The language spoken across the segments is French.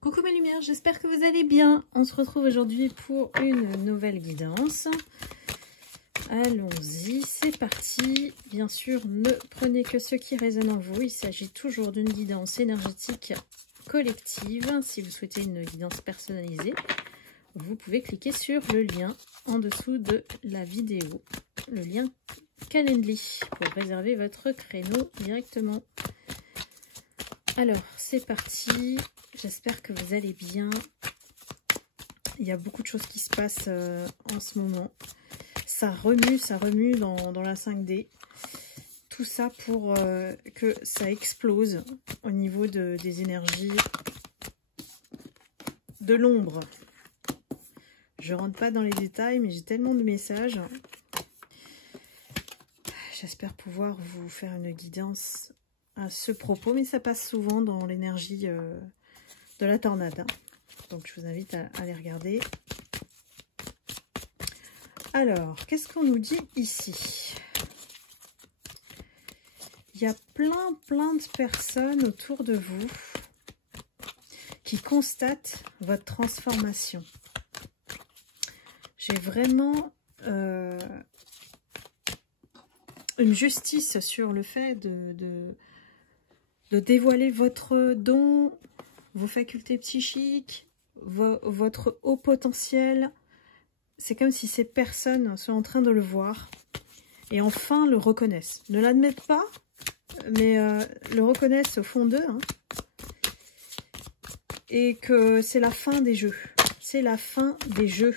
Coucou mes lumières, j'espère que vous allez bien. On se retrouve aujourd'hui pour une nouvelle guidance. Allons-y, c'est parti. Bien sûr, ne prenez que ce qui résonne en vous. Il s'agit toujours d'une guidance énergétique collective. Si vous souhaitez une guidance personnalisée, vous pouvez cliquer sur le lien en dessous de la vidéo, le lien Calendly, pour réserver votre créneau directement. Alors, c'est parti. J'espère que vous allez bien. Il y a beaucoup de choses qui se passent en ce moment. Ça remue dans la 5D. Tout ça pour que ça explose au niveau des énergies de l'ombre. Je rentre pas dans les détails, mais j'ai tellement de messages. J'espère pouvoir vous faire une guidance à ce propos, mais ça passe souvent dans l'énergie de la tornade. Donc je vous invite à aller regarder. Alors, qu'est-ce qu'on nous dit ici? Il y a plein de personnes autour de vous qui constatent votre transformation. J'ai vraiment une justice sur le fait de dévoiler votre don, vos facultés psychiques, votre haut potentiel. C'est comme si ces personnes sont en train de le voir et enfin le reconnaissent. Ne l'admettent pas, mais le reconnaissent au fond d'eux. Hein, et que c'est la fin des jeux. C'est la fin des jeux.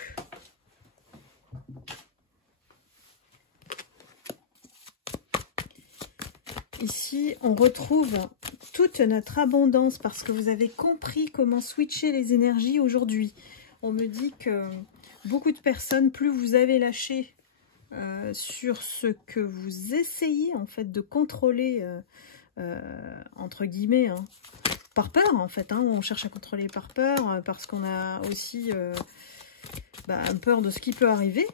Ici, on retrouve toute notre abondance parce que vous avez compris comment switcher les énergies aujourd'hui. On me dit que beaucoup de personnes, plus vous avez lâché sur ce que vous essayez en fait de contrôler, entre guillemets, hein, par peur en fait. Hein, on cherche à contrôler par peur parce qu'on a aussi peur de ce qui peut arriver.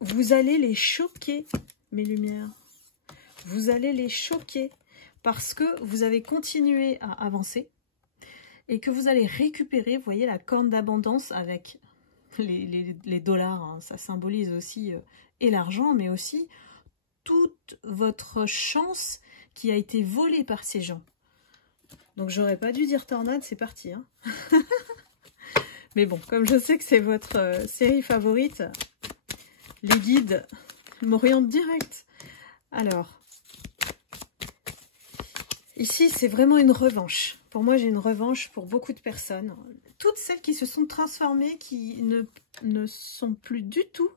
Vous allez les choquer, mes lumières. Vous allez les choquer parce que vous avez continué à avancer et que vous allez récupérer, vous voyez, la corne d'abondance avec les dollars. Hein, ça symbolise aussi et l'argent, mais aussi toute votre chance qui a été volée par ces gens. Donc, j'aurais pas dû dire tornade, c'est parti. Hein. Mais bon, comme je sais que c'est votre série favorite, les guides m'orientent direct. Alors, ici, c'est vraiment une revanche. Pour moi, j'ai une revanche pour beaucoup de personnes. Toutes celles qui se sont transformées, qui ne sont plus du tout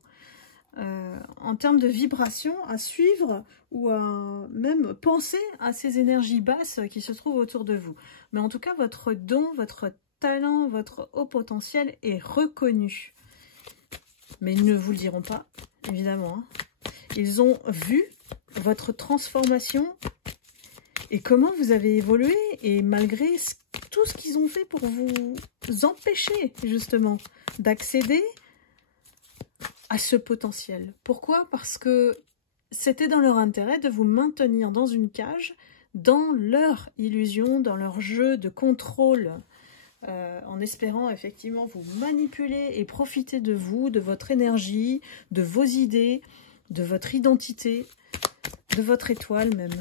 en termes de vibration à suivre ou à même penser à ces énergies basses qui se trouvent autour de vous. Mais en tout cas, votre don, votre talent, votre haut potentiel est reconnu. Mais ils ne vous le diront pas, évidemment. Hein. Ils ont vu votre transformation et comment vous avez évolué, et malgré tout ce qu'ils ont fait pour vous empêcher, justement, d'accéder à ce potentiel. Pourquoi? Parce que c'était dans leur intérêt de vous maintenir dans une cage, dans leur illusion, dans leur jeu de contrôle, en espérant effectivement vous manipuler et profiter de vous, de votre énergie, de vos idées, de votre identité, de votre étoile même.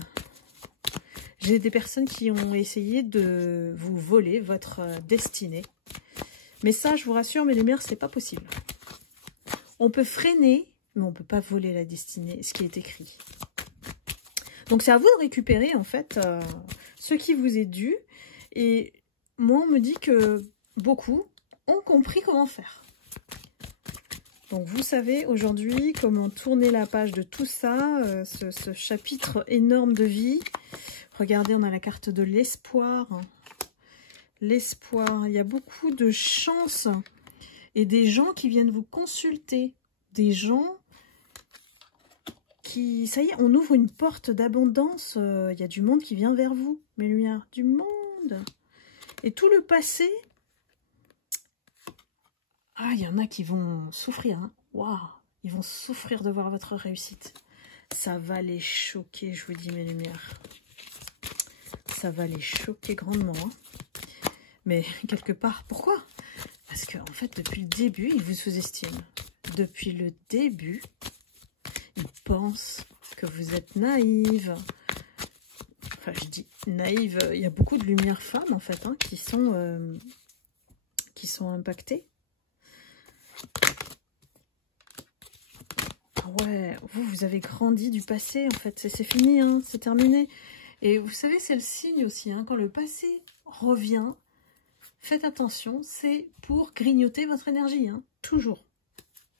J'ai des personnes qui ont essayé de vous voler votre destinée. Mais ça, je vous rassure, mes lumières, c'est pas possible. On peut freiner, mais on ne peut pas voler la destinée, ce qui est écrit. Donc, c'est à vous de récupérer, en fait, ce qui vous est dû. Et moi, on me dit que beaucoup ont compris comment faire. Donc, vous savez aujourd'hui comment tourner la page de tout ça, ce chapitre énorme de vie. Regardez, on a la carte de l'espoir. L'espoir, il y a beaucoup de chance et des gens qui viennent vous consulter. Des gens qui, ça y est, on ouvre une porte d'abondance. Il y a du monde qui vient vers vous, mes lumières. Du monde. Et tout le passé, ah, il y en a qui vont souffrir. Hein. Waouh, ils vont souffrir de voir votre réussite. Ça va les choquer, je vous dis, mes lumières. Ça va les choquer grandement. Hein. Mais quelque part, pourquoi? Parce qu'en fait, depuis le début, ils vous sous-estiment. Depuis le début, ils pensent que vous êtes naïve. Enfin, je dis naïve, il y a beaucoup de lumière femmes, en fait, hein, qui sont impactées. Ouais, vous avez grandi du passé, en fait. C'est fini, hein, c'est terminé. Et vous savez, c'est le signe aussi, hein, quand le passé revient, faites attention, c'est pour grignoter votre énergie, hein, toujours.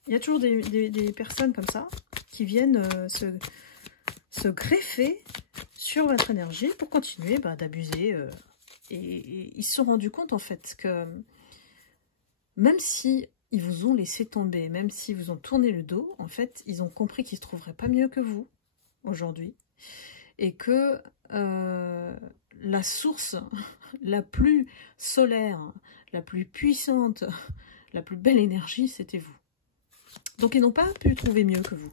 Il y a toujours des personnes comme ça qui viennent se greffer sur votre énergie pour continuer d'abuser. Et ils se sont rendus compte, en fait, que même si ils vous ont laissé tomber, même s'ils vous ont tourné le dos, en fait, ils ont compris qu'ils ne se trouveraient pas mieux que vous, aujourd'hui. Et que la source la plus solaire, la plus puissante, la plus belle énergie, c'était vous. Donc, ils n'ont pas pu trouver mieux que vous.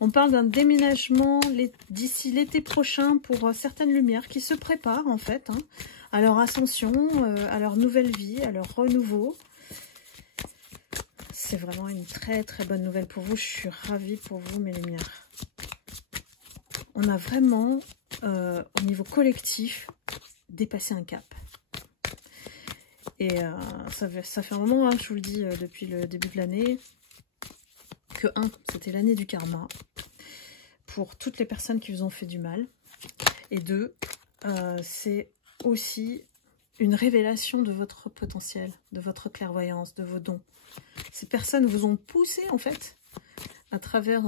On parle d'un déménagement d'ici l'été prochain pour certaines lumières qui se préparent, en fait, hein, à leur ascension, à leur nouvelle vie, à leur renouveau. C'est vraiment une très très bonne nouvelle pour vous. Je suis ravie pour vous, mes lumières. On a vraiment, au niveau collectif, dépassé un cap. Et ça fait un moment, hein, je vous le dis, depuis le début de l'année, que c'était l'année du karma, pour toutes les personnes qui vous ont fait du mal. Et 2, c'est aussi une révélation de votre potentiel, de votre clairvoyance, de vos dons. Ces personnes vous ont poussé, en fait, à travers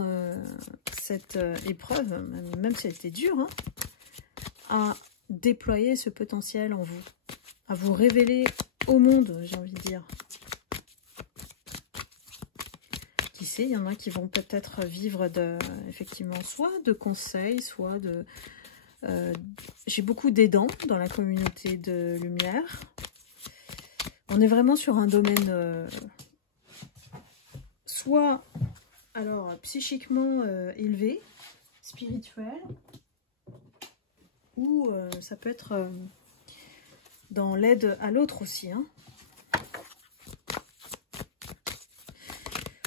cette épreuve, même si elle était dure, hein, à déployer ce potentiel en vous, à vous révéler au monde, j'ai envie de dire. Qui sait, il y en a qui vont peut-être vivre effectivement, soit de conseils, soit de... j'ai beaucoup d'aidants dans la communauté de lumière. On est vraiment sur un domaine soit alors psychiquement élevé, spirituel, ou ça peut être dans l'aide à l'autre aussi, hein.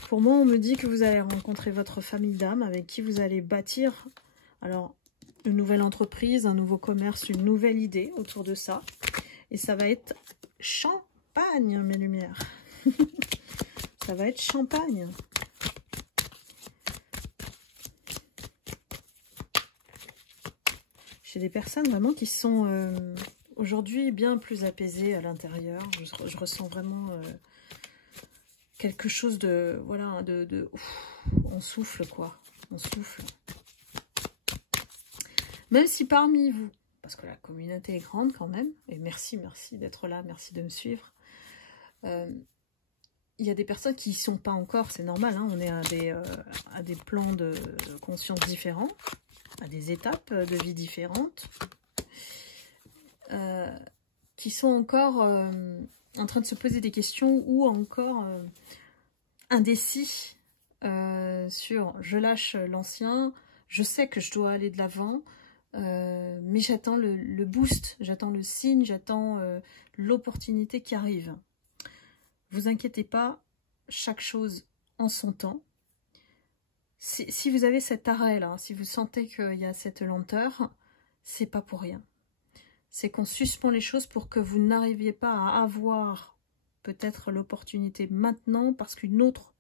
Pour moi, on me dit que vous allez rencontrer votre famille d'âme avec qui vous allez bâtir alors une nouvelle entreprise, un nouveau commerce, une nouvelle idée autour de ça. Et ça va être champagne, mes lumières. Ça va être champagne. J'ai des personnes vraiment qui sont aujourd'hui bien plus apaisées à l'intérieur. Je ressens vraiment quelque chose de... Voilà, on souffle, quoi. On souffle. Même si parmi vous, parce que la communauté est grande quand même, et merci d'être là, merci de me suivre, il y a des personnes qui n'y sont pas encore, c'est normal, hein, on est à des plans de conscience différents, à des étapes de vie différentes, qui sont encore en train de se poser des questions ou encore indécis sur « je lâche l'ancien, je sais que je dois aller de l'avant », mais j'attends le boost, j'attends le signe, j'attends l'opportunité qui arrive. Vous inquiétez pas, chaque chose en son temps. Si vous avez cet arrêt là, si vous sentez qu'il y a cette lenteur, c'est pas pour rien. C'est qu'on suspend les choses pour que vous n'arriviez pas à avoir peut-être l'opportunité maintenant parce qu'une autre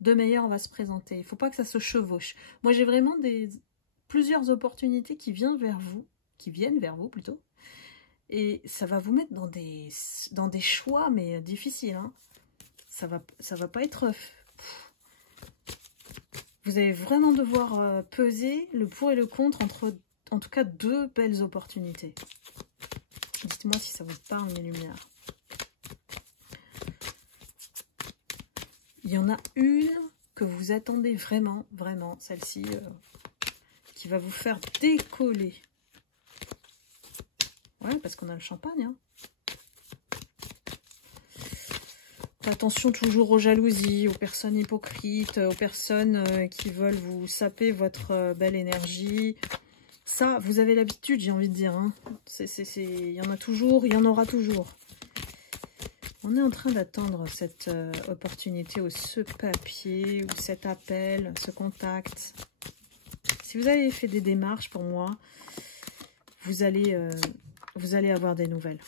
de meilleure va se présenter. Il ne faut pas que ça se chevauche. Moi j'ai vraiment plusieurs opportunités qui viennent vers vous plutôt, et ça va vous mettre dans des choix mais difficiles, hein. Ça va pas être... Vous allez vraiment devoir peser le pour et le contre entre, en tout cas, 2 belles opportunités. Dites-moi si ça vous parle, mes lumières. Il y en a une que vous attendez vraiment, celle-ci, qui va vous faire décoller. Ouais, parce qu'on a le champagne, hein. Attention toujours aux jalousies, aux personnes hypocrites, aux personnes qui veulent vous saper votre belle énergie. Ça, vous avez l'habitude, j'ai envie de dire. Hein. Il y en a toujours, il y en aura toujours. On est en train d'attendre cette opportunité ou ce papier ou cet appel, ce contact. Si vous avez fait des démarches pour moi, vous allez avoir des nouvelles.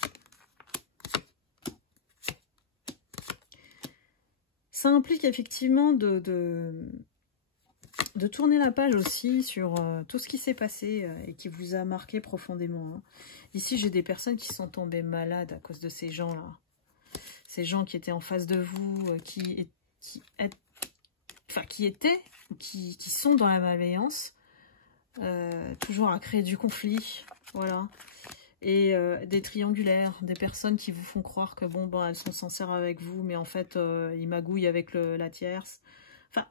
Ça implique effectivement de tourner la page aussi sur tout ce qui s'est passé et qui vous a marqué profondément. Hein. Ici, j'ai des personnes qui sont tombées malades à cause de ces gens-là. Ces gens qui étaient en face de vous, qui sont dans la malveillance, toujours à créer du conflit, voilà. Et des triangulaires, des personnes qui vous font croire que bon, elles sont sincères avec vous, mais en fait, ils magouillent avec la tierce. Enfin,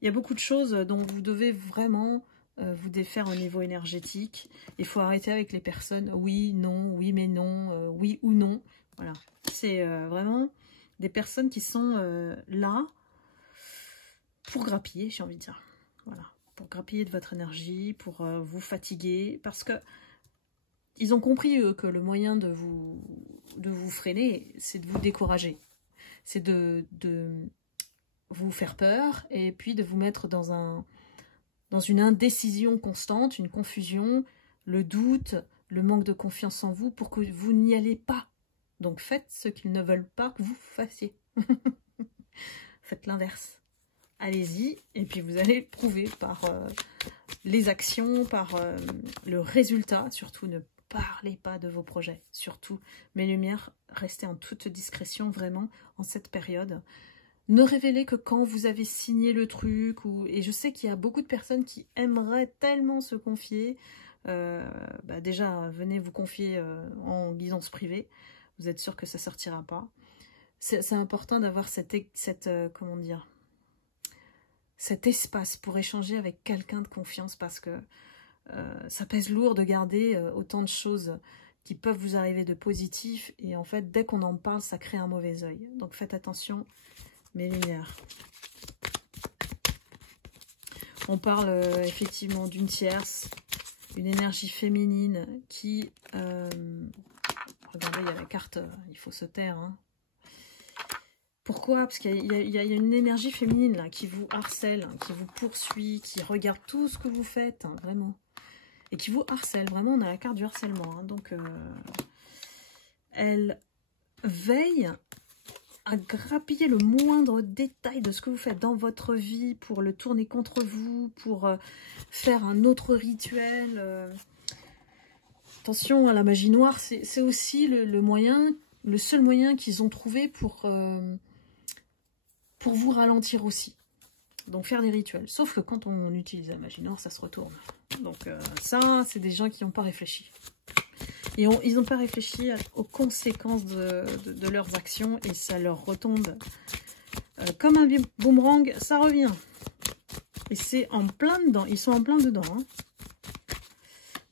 il y a beaucoup de choses dont vous devez vraiment vous défaire au niveau énergétique. Il faut arrêter avec les personnes oui, non, oui, mais non, oui ou non. Voilà, c'est vraiment des personnes qui sont là pour grappiller, j'ai envie de dire. Voilà, pour grappiller de votre énergie, pour vous fatiguer, parce que ils ont compris que le moyen de vous freiner, c'est de vous décourager. C'est de vous faire peur et puis de vous mettre dans une indécision constante, une confusion, le doute, le manque de confiance en vous pour que vous n'y allez pas. Donc faites ce qu'ils ne veulent pas que vous fassiez. Faites l'inverse. Allez-y, et puis vous allez prouver par les actions, par le résultat. Surtout, ne parlez pas de vos projets. Surtout, mes lumières, restez en toute discrétion, vraiment, en cette période. Ne révélez que quand vous avez signé le truc. Et je sais qu'il y a beaucoup de personnes qui aimeraient tellement se confier. Déjà, venez vous confier en guidance privée. Vous êtes sûr que ça ne sortira pas. C'est important d'avoir comment dire, cet espace pour échanger avec quelqu'un de confiance parce que ça pèse lourd de garder autant de choses qui peuvent vous arriver de positif. Et en fait, dès qu'on en parle, ça crée un mauvais œil. Donc faites attention, mes lumières. On parle effectivement d'une tierce, une énergie féminine qui... regardez, il y a la carte, il faut se taire. Hein. Pourquoi? Parce qu'il y a une énergie féminine là qui vous harcèle, hein, qui vous poursuit, qui regarde tout ce que vous faites, hein, vraiment. Et qui vous harcèle. Vraiment, on a la carte du harcèlement. Hein, donc, elle veille à grappiller le moindre détail de ce que vous faites dans votre vie pour le tourner contre vous, pour faire un autre rituel. Attention à la magie noire, c'est aussi le seul moyen qu'ils ont trouvé pour vous ralentir aussi. Donc faire des rituels. Sauf que quand on utilise la magie noire, ça se retourne. Donc ça, c'est des gens qui n'ont pas réfléchi. Et ils n'ont pas réfléchi aux conséquences de leurs actions et ça leur retombe comme un boomerang, ça revient. Et c'est en plein dedans, ils sont en plein dedans. Hein.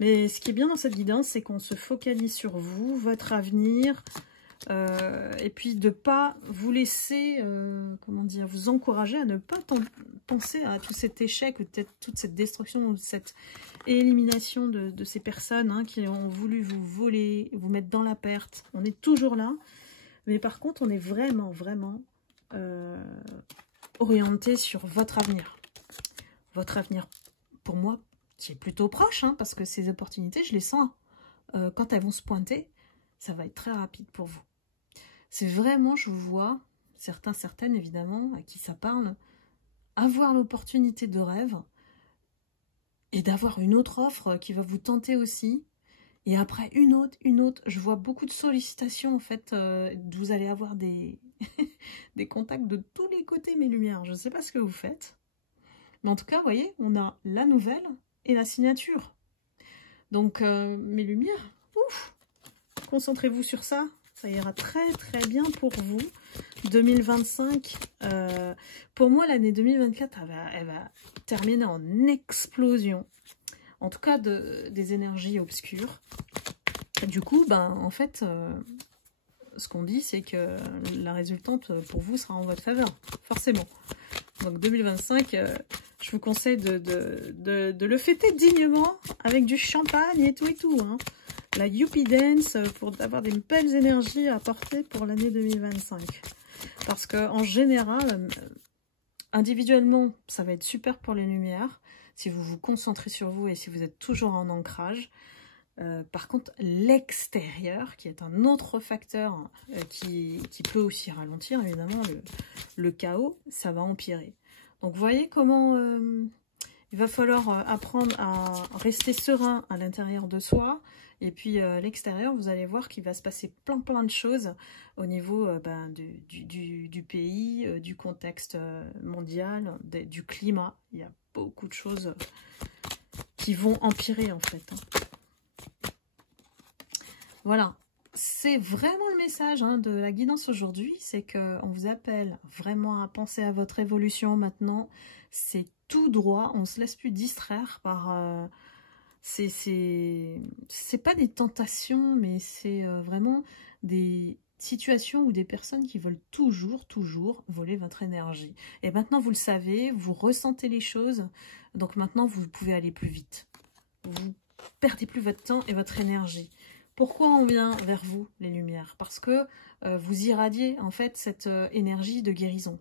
Mais ce qui est bien dans cette guidance, c'est qu'on se focalise sur vous, votre avenir, et puis de ne pas vous laisser, comment dire, vous encourager à ne pas penser à tout cet échec, ou peut-être toute cette destruction, ou cette élimination de ces personnes hein, qui ont voulu vous voler, vous mettre dans la perte. On est toujours là, mais par contre, on est vraiment, vraiment orienté sur votre avenir. Votre avenir, pour moi, qui est plutôt proche, hein, parce que ces opportunités, je les sens, quand elles vont se pointer, ça va être très rapide pour vous. C'est vraiment, je vous vois, certaines évidemment, à qui ça parle, avoir l'opportunité de rêve et d'avoir une autre offre qui va vous tenter aussi. Et après, une autre. Je vois beaucoup de sollicitations, en fait. Vous allez avoir des contacts de tous les côtés, mes lumières. Je ne sais pas ce que vous faites. Mais en tout cas, vous voyez, on a la nouvelle et la signature. Donc, mes lumières, ouf, concentrez-vous sur ça. Ça ira très très bien pour vous. 2025, pour moi l'année 2024, elle va terminer en explosion. En tout cas des énergies obscures. Du coup, en fait, ce qu'on dit, c'est que la résultante pour vous sera en votre faveur, forcément. Donc 2025, Je vous conseille de le fêter dignement avec du champagne et tout. Hein. La Youpi Dance pour avoir des belles énergies à apporter pour l'année 2025. Parce qu'en général, individuellement, ça va être super pour les lumières. Si vous vous concentrez sur vous et si vous êtes toujours en ancrage. Par contre, l'extérieur, qui est un autre facteur qui peut aussi ralentir, évidemment, le chaos, ça va empirer. Donc, vous voyez comment il va falloir apprendre à rester serein à l'intérieur de soi. Et puis, l'extérieur, vous allez voir qu'il va se passer plein de choses au niveau du pays, du contexte mondial, du climat. Il y a beaucoup de choses qui vont empirer, en fait. Hein. Voilà, c'est vraiment le message de la guidance aujourd'hui, c'est qu'on vous appelle vraiment à penser à votre évolution maintenant. C'est tout droit, on ne se laisse plus distraire par... c'est pas des tentations, mais c'est vraiment des situations ou des personnes qui veulent toujours voler votre énergie. Et maintenant, vous le savez, vous ressentez les choses, donc maintenant, vous pouvez aller plus vite. Vous perdez plus votre temps et votre énergie. Pourquoi on vient vers vous, les lumières? Parce que vous irradiez en fait cette énergie de guérison.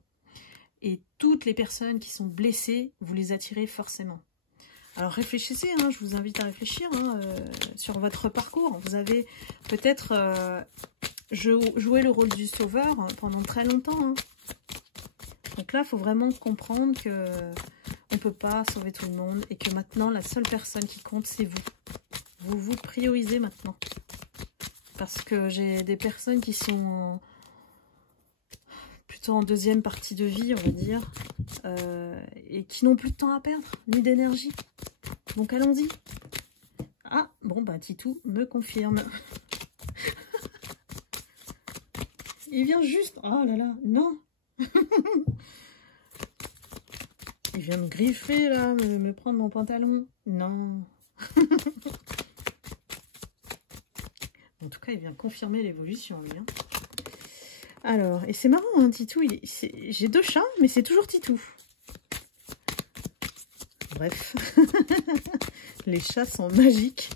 Et toutes les personnes qui sont blessées, vous les attirez forcément. Alors réfléchissez, je vous invite à réfléchir sur votre parcours. Vous avez peut-être joué le rôle du sauveur pendant très longtemps. Hein. Donc là, il faut vraiment comprendre que on ne peut pas sauver tout le monde et que maintenant, la seule personne qui compte, c'est vous. Vous vous priorisez maintenant. Parce que j'ai des personnes qui sont plutôt en deuxième partie de vie, on va dire, et qui n'ont plus de temps à perdre, ni d'énergie. Donc allons-y. Ah, bon, bah Titou me confirme. Il vient juste... Oh là là, non. Il vient me griffer, là, me prendre mon pantalon. Non. En tout cas, il vient confirmer l'évolution, lui. Hein. Alors, et c'est marrant, Titou, j'ai 2 chats, mais c'est toujours Titou. Bref. Les chats sont magiques.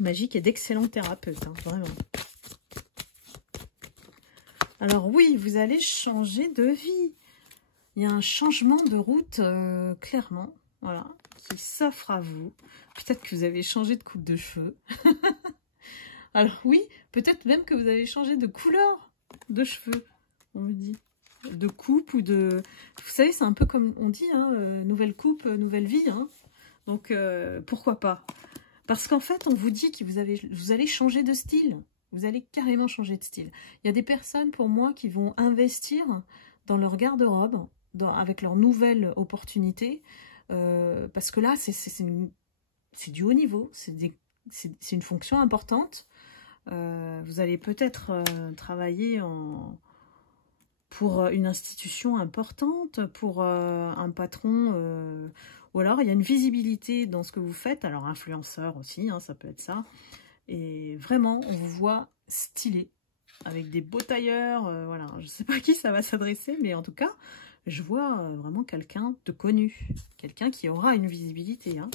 Magiques et d'excellents thérapeutes, vraiment. Alors oui, vous allez changer de vie. Il y a un changement de route, clairement, voilà, qui s'offre à vous. Peut-être que vous avez changé de coupe de cheveux. Alors oui, peut-être même que vous avez changé de couleur de cheveux, on me dit. De coupe ou de... Vous savez, c'est un peu comme on dit, nouvelle coupe, nouvelle vie. Hein. Donc, pourquoi pas? Parce qu'en fait, on vous dit que vous allez changer de style. Vous allez carrément changer de style. Il y a des personnes, pour moi, qui vont investir dans leur garde-robe, avec leur nouvelle opportunité, parce que là, c'est du haut niveau, c'est une fonction importante. Vous allez peut-être travailler pour une institution importante, pour un patron, ou alors il y a une visibilité dans ce que vous faites, alors influenceur aussi, ça peut être ça, et vraiment on vous voit stylé, avec des beaux tailleurs, voilà, je ne sais pas à qui ça va s'adresser, mais en tout cas, je vois vraiment quelqu'un de connu, quelqu'un qui aura une visibilité. Hein.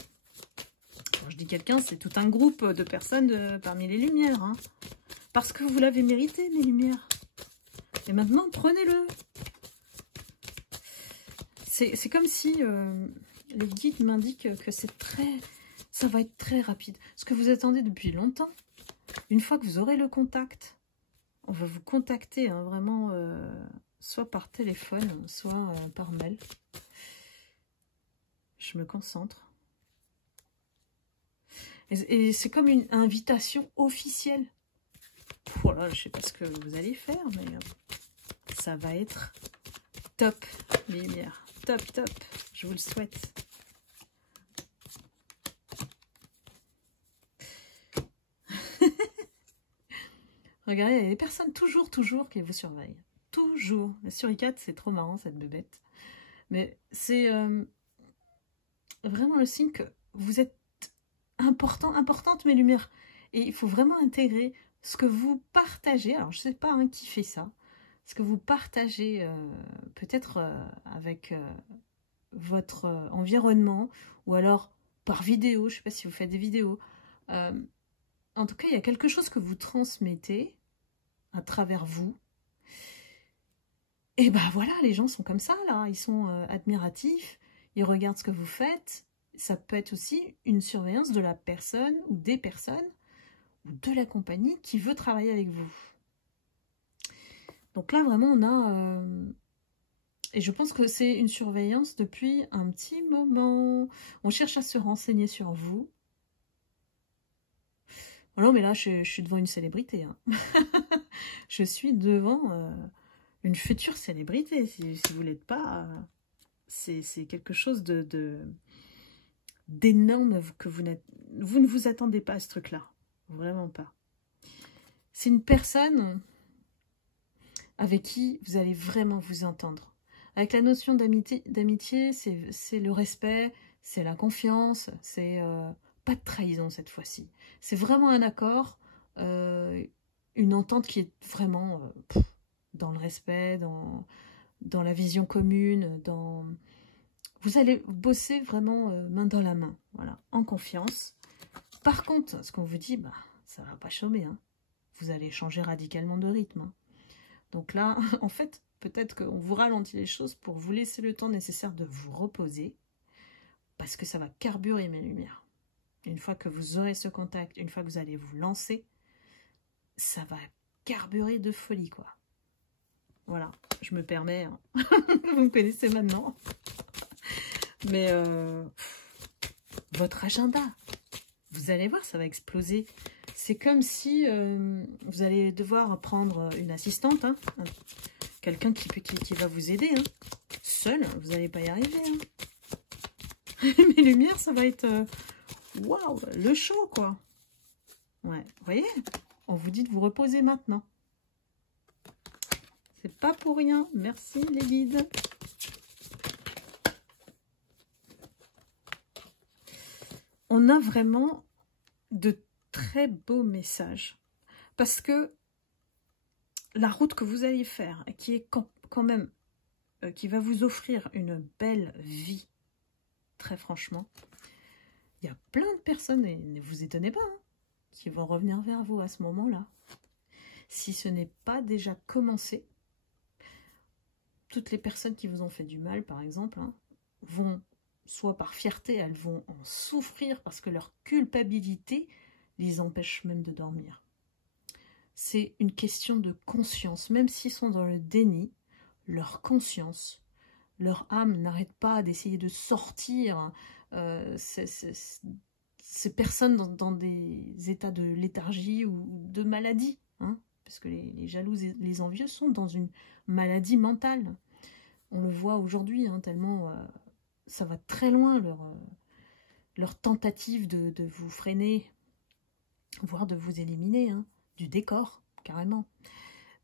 Quand je dis quelqu'un, c'est tout un groupe de personnes parmi les lumières. Hein. Parce que vous l'avez mérité, mes lumières. Et maintenant, prenez-le. C'est comme si les guides m'indiquent que ça va être très rapide. Ce que vous attendez depuis longtemps, une fois que vous aurez le contact, on va vous contacter vraiment, soit par téléphone, soit par mail. Je me concentre. Et c'est comme une invitation officielle. Voilà, je ne sais pas ce que vous allez faire, mais ça va être top, les lumières. Top, top. Je vous le souhaite. Regardez, il y a des personnes toujours qui vous surveillent. Toujours. La suricate, c'est trop marrant, cette bébête. Mais c'est vraiment le signe que vous êtes importante, mes lumières. Et il faut vraiment intégrer ce que vous partagez. Alors, je ne sais pas qui fait ça. ce que vous partagez peut-être avec votre environnement, ou alors par vidéo, je ne sais pas si vous faites des vidéos. En tout cas, il y a quelque chose que vous transmettez à travers vous. Et ben voilà, les gens sont comme ça, là. Ils sont admiratifs, ils regardent ce que vous faites. Ça peut être aussi une surveillance de la personne ou des personnes ou de la compagnie qui veut travailler avec vous. Donc là, vraiment, on a... et je pense que c'est une surveillance depuis un petit moment. On cherche à se renseigner sur vous. Non, mais là, je suis devant une célébrité. Hein. Je suis devant une future célébrité. Si vous ne l'êtes pas, c'est quelque chose d'énorme que vous ne vous attendez pas à ce truc-là. Vraiment pas. C'est une personne avec qui vous allez vraiment vous entendre. Avec la notion d'amitié, c'est le respect, c'est la confiance, c'est pas de trahison cette fois-ci. C'est vraiment un accord, une entente qui est vraiment dans le respect, dans la vision commune, vous allez bosser vraiment main dans la main, voilà, en confiance. Par contre, ce qu'on vous dit, bah, ça va pas chômer, hein. Vous allez changer radicalement de rythme. Hein. Donc là, en fait, peut-être qu'on vous ralentit les choses pour vous laisser le temps nécessaire de vous reposer, parce que ça va carburer mes lumières. Une fois que vous aurez ce contact, une fois que vous allez vous lancer, ça va carburer de folie, quoi. Voilà, je me permets, hein. Vous me connaissez maintenant. Mais votre agenda, vous allez voir, ça va exploser. C'est comme si vous allez devoir prendre une assistante, hein, quelqu'un qui va vous aider. Hein. Seul, vous n'allez pas y arriver. Hein. Mes lumières, ça va être waouh, le show, quoi. Ouais, vous voyez, on vous dit de vous reposer maintenant. C'est pas pour rien. Merci les guides. On a vraiment de très beaux messages. Parce que la route que vous allez faire, qui est quand même, qui va vous offrir une belle vie, très franchement, il y a plein de personnes, et ne vous étonnez pas, hein, qui vont revenir vers vous à ce moment-là. Si ce n'est pas déjà commencé, toutes les personnes qui vous ont fait du mal, par exemple, hein, vont, soit par fierté, elles vont en souffrir parce que leur culpabilité les empêche même de dormir. C'est une question de conscience. Même s'ils sont dans le déni, leur conscience, leur âme n'arrête pas d'essayer de sortir ces personnes dans des états de léthargie ou de maladie. Hein, parce que les jaloux et les envieux sont dans une maladie mentale. On le voit aujourd'hui, hein, tellement ça va très loin, leur tentative de vous freiner, voire de vous éliminer, hein, du décor, carrément.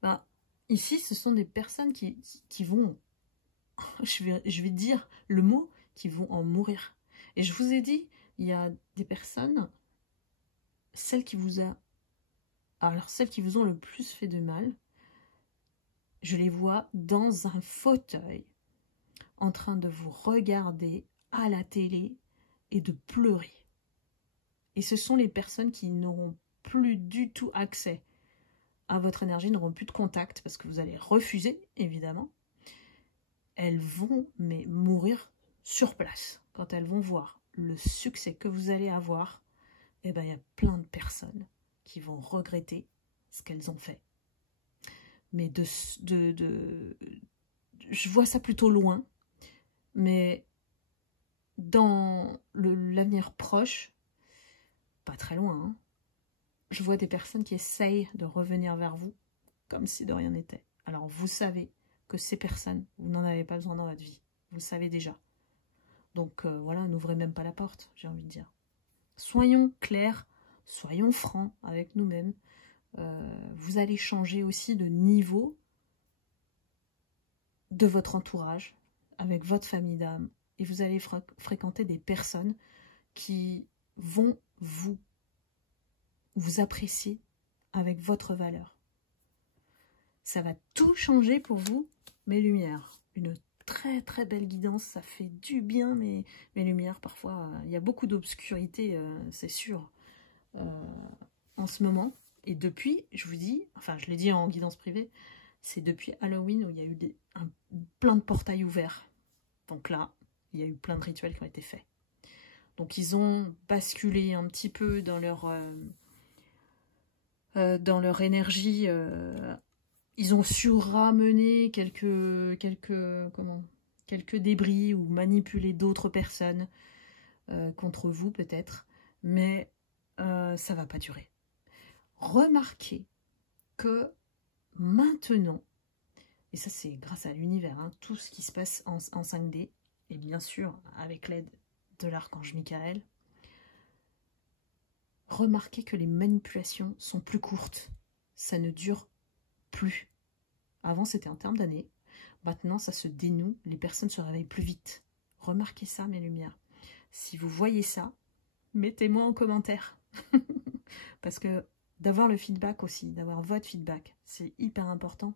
Ben, ici, ce sont des personnes qui vont, je vais dire le mot, qui vont en mourir. Et je vous ai dit, il y a des personnes, celles qui vous ont le plus fait de mal, je les vois dans un fauteuil, en train de vous regarder à la télé et de pleurer. Et ce sont les personnes qui n'auront plus du tout accès à votre énergie, n'auront plus de contact, parce que vous allez refuser, évidemment. Elles vont mais mourir sur place. Quand elles vont voir le succès que vous allez avoir, eh ben, il y a plein de personnes qui vont regretter ce qu'elles ont fait. Mais je vois ça plutôt loin, mais dans l'avenir proche, pas très loin, hein, je vois des personnes qui essayent de revenir vers vous comme si de rien n'était. Alors vous savez que ces personnes, vous n'en avez pas besoin dans votre vie. Vous le savez déjà. Donc voilà, n'ouvrez même pas la porte, j'ai envie de dire. Soyons clairs, soyons francs avec nous-mêmes. Vous allez changer aussi de niveau de votre entourage, avec votre famille d'âme. Et vous allez fréquenter des personnes qui vont vous apprécier avec votre valeur. Ça va tout changer pour vous, mes lumières. Une très très belle guidance, ça fait du bien, mes lumières. Parfois, il y a beaucoup d'obscurité, c'est sûr, en ce moment. Et depuis, je vous dis, enfin je l'ai dit en guidance privée, c'est depuis Halloween où il y a eu plein de portails ouverts. Donc là, il y a eu plein de rituels qui ont été faits. Donc ils ont basculé un petit peu dans leur énergie. Ils ont su ramener quelques débris ou manipuler d'autres personnes contre vous peut-être. Mais ça va pas durer. Remarquez que maintenant, et ça c'est grâce à l'univers, hein, tout ce qui se passe en 5D, et bien sûr avec l'aide de l'archange Michael, remarquez que les manipulations sont plus courtes, ça ne dure plus. Avant c'était en termes d'années, maintenant ça se dénoue, les personnes se réveillent plus vite. Remarquez ça mes lumières. Si vous voyez ça, mettez-moi en commentaire. Parce que d'avoir le feedback aussi, d'avoir votre feedback, c'est hyper important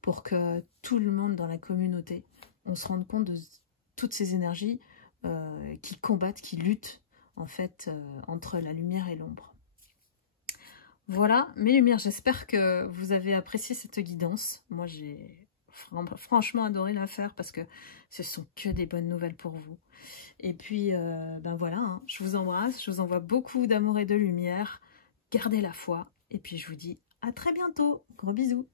pour que tout le monde dans la communauté, on se rende compte de toutes ces énergies qui combattent, qui luttent en fait entre la lumière et l'ombre. Voilà, mes lumières, j'espère que vous avez apprécié cette guidance. Moi, j'ai franchement adoré la faire parce que ce sont que des bonnes nouvelles pour vous. Et puis, ben voilà, hein, je vous embrasse, je vous envoie beaucoup d'amour et de lumière. Gardez la foi et puis je vous dis à très bientôt. Gros bisous.